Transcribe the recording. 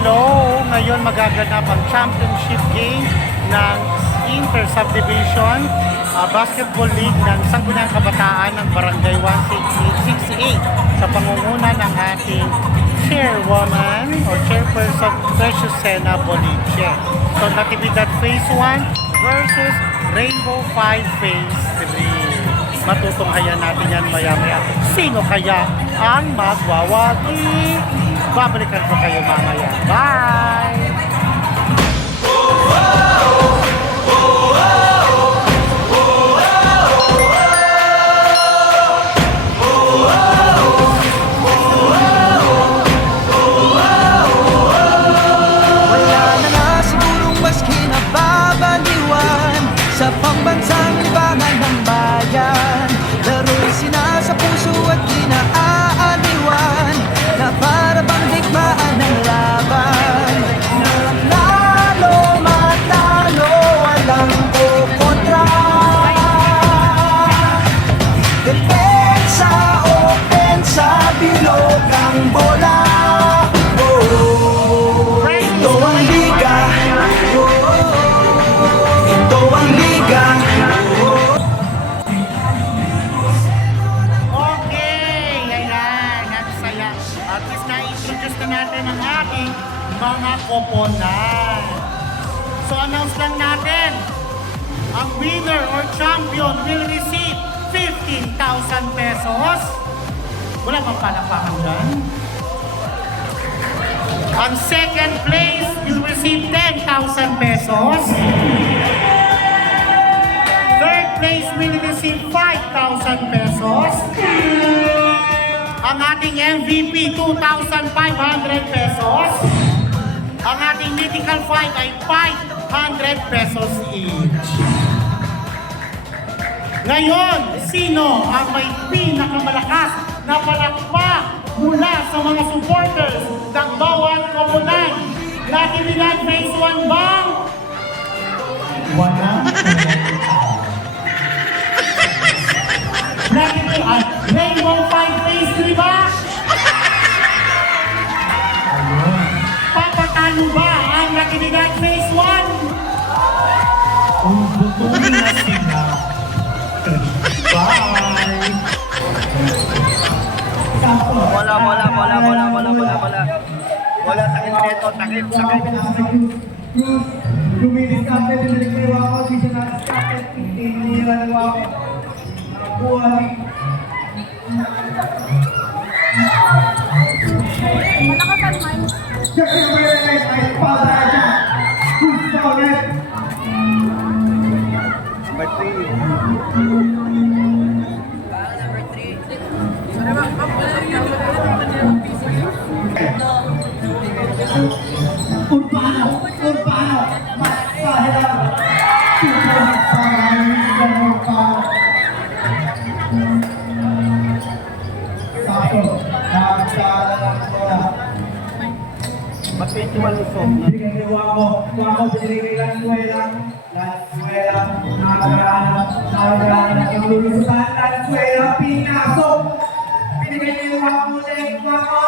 hello! Ngayon magaganap ang championship game ng Inter-Subdivision Basketball League ng Sangguniang Kabataan ng Barangay 168 sa pangunguna ng ating chairwoman or chairperson Precious Sena Boliche. So Natividad Phase 1 versus Rainbow 5 Phase 3. Matutunghayan natin yan maya-maya. Sino kaya ang magwawagi? Babalikan ko kayo mamaya. Bye! Wala na nga sigurong mas kinababaliwan sa pambansang libangan ng bayan. Laro'y sinasa puso at kinaaaliwan na para bang digmaan ng laban. Nanalo, matalo, walang kukontra. Depensa, opensa, bilog ang bola. Ito ang liga. Ito ang liga. Okay, ayan, nagsaya. At least na-introduce na natin ang ating mga koponan. So announce lang natin, ang winner or champion will receive 15,000 pesos. Wala bang palakpakan dyan? Ang second place will receive 10,000 pesos. Third place will receive 5,000 pesos. Ang ating MVP, 2,500 pesos. Ang ating Mythical 5 ay 500 pesos each. Ngayon, sino ang may pinakamalakas na palakpak mula sa mga supporters ng bawat koponan? Natividad Phase 1 bang? Wala. Natividad Rainbow 5 Phase 3 ba? Papatalo ba ang Natividad Phase 1? Kung butuin na sila. Bye! Bola, takip dito, takip. Lumilis ka pwede na nagkawa ako, di siya nakaskapit, tinira na ako. Nabuhay. Check it out, guys. Ay, para dyan. Who's down it? Number 3. Urbano, masaheran. Tutuhan para ng Urbano. Sakto, nakakasala ng bola. Mag-21 usok. Bigyan ni Wako, binigay Lanzuela, nakakahanap, ang lulusutan, Lanzuela, pinasok. Binigay ni Wako, Wako,